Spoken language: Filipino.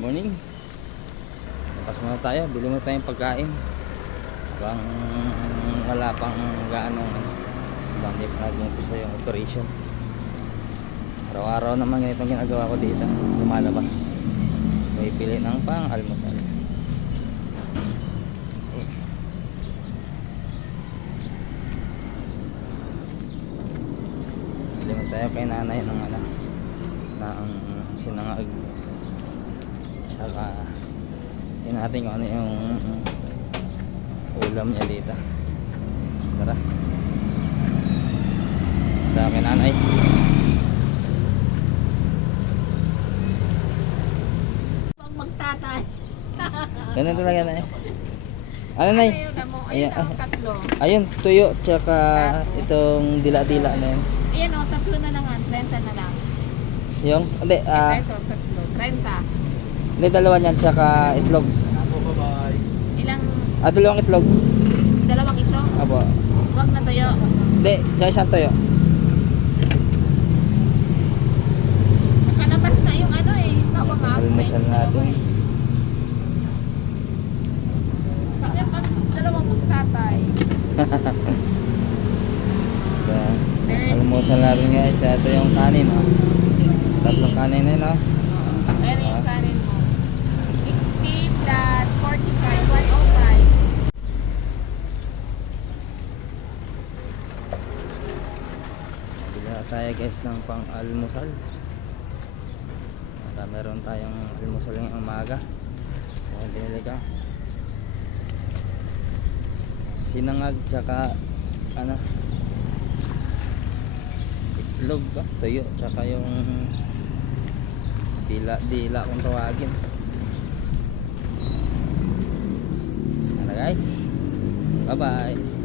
Morning. Lakas muna tayo, bili mo tayong pagkain. Habang wala pang gaano bandit natin ito sa yung operation. Araw-araw naman ganito ang ginagawa ko dito. Lumalabas. May pili ng pang-almusal. Bili mo tayo kay nanay ng ng sinangag. Saka yun natin kung ano yung ulam niya dito. Tara, dami nanay. Magtatay. Ganun talaga na. Ano na Ayan o, tatlo. ayun, tuyo tsaka itong dila-dila na yun. Ayan o, tatlo na lang. 30 na lang. Yung, hindi, Ito, tatlo. 30. hindi, dalawa niyan tsaka itlog. Ilang, Dalawang itlog. dalawang ito? Apo. Huwag na tayo. Hindi, tsaka isang tuyo. Nakalabas na yung ano eh. Almusal natin. Sabi pag dalawang magtatay. Almusal natin guys. Ito yung kanin, oh. Tatlong kanin na yun, oh. Pero yung kanin mo. 60 plus 45, 105. Bili na tayo guys ng pang-almusal. Meron tayong almusal ngayong umaga. Binili ka sinangag tsaka ano, itlog ba? Tuyo tsaka yung dila kung tawagin. Ano guys, bye bye.